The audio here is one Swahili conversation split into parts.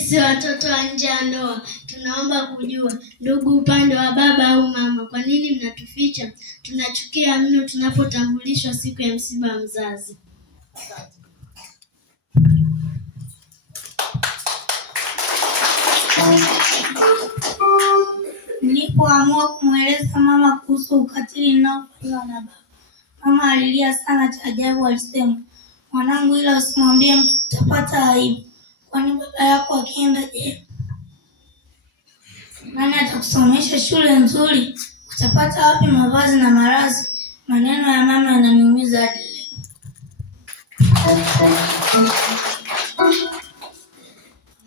Sisi watoto wa nje ya ndoa tunaomba kujua, ndugu upande wa baba au mama, kwa nini mnatuficha? Tunachukia mno tunapotambulishwa siku ya msiba wa mzazi. Nilipoamua kumweleza mama kuhusu ukatili unaofanywa na baba, mama alilia sana. Cha ajabu alisema, mwanangu, ila usimwambie mtu, utapata aibu. Kwani baba yako akienda je? Nani atakusomesha shule nzuri? Utapata wapi mavazi na malazi? Maneno ya mama yananiumiza hadi leo.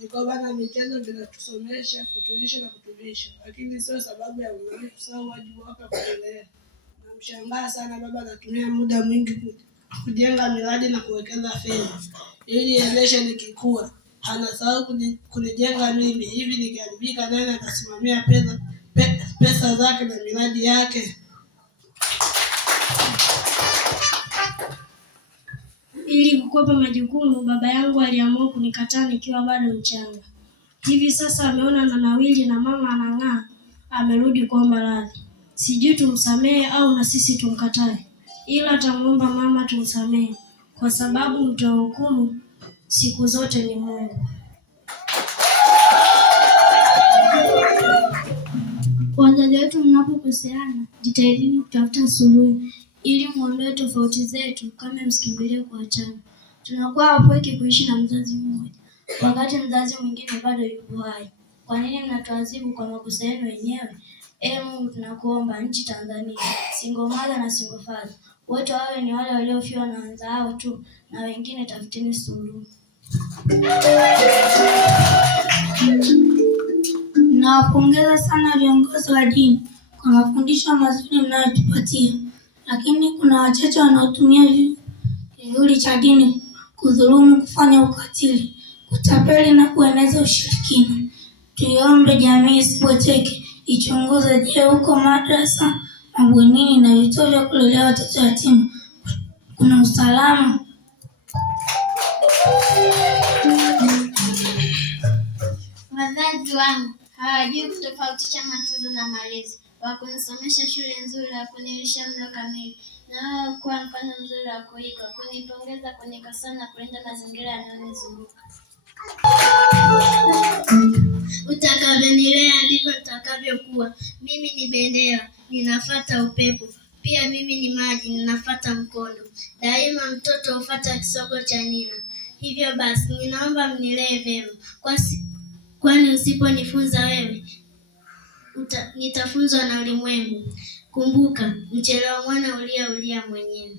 Mikoba na michezo vinatusomesha, kutulisha na kutuvisha, lakini sio sababu ya mzazi kusahau wajibu wake kulelea. Namshangaa sana baba anatumia muda mwingi kujenga miradi na kuwekeza fedha ili iendeshe nikikua. Anasahau kunijenga mimi. Hivi nikiharibika, nani atasimamia pesa zake na miradi yake? Ili kukwepa majukumu, baba yangu aliamua kunikataa nikiwa bado mchanga. Hivi sasa ameona nanawili na mama anang'aa, amerudi kuomba radhi. Sijui tumsamehe au na sisi tumkatae, ila tamuomba mama tumsamehe, kwa sababu mtoa hukumu siku zote ni Mungu. Wazazi wetu, mnapokoseana, jitahidini kutafuta suluhu ili muondoe tofauti zetu, kama msikimbilie kuachana. Tunakuwa wapweke kuishi na mzazi mmoja wakati mzazi mwingine bado yuko hai. Kwa nini mnatuadhibu kwa makosa yenu wenyewe? Mungu, tunakuomba nchi Tanzania, single mother na single father wote wawe ni wale waliofiwa na wenzao tu, na wengine tafuteni suluhu. Nawapongeza sana viongozi wa dini kwa mafundisho mazuri mnayotupatia, lakini kuna wachache wanaotumia kivuli cha dini kudhulumu, kufanya ukatili, kutapeli na kueneza ushirikina. Tuiombe jamii isibweteke, ichunguze, je, huko madrasa, mabwenini na vituo vya kulelea watoto yatima kuna usalama? Wazazi wangu hawajui kutofautisha matunzo na malezi. Wakunisomesha shule nzuri, wakunilisha mlo kamili, na wao kuwa mfano mzuri wa kuigwa, kunipongeza, kunikosoa na kulinda mazingira yanayonizunguka. Utakavyonilea ndivyo nitakavyokuwa. Mimi ni bendera, ninafuata upepo. Pia mimi ni maji, ninafuata mkondo. Daima mtoto hufuata kisogo cha nina. Hivyo basi, ninaomba mnilee vyema, kwani usiponifunza wewe, nitafunzwa na ulimwengu. Kumbuka, mchelewa mwana ulia mwenyewe.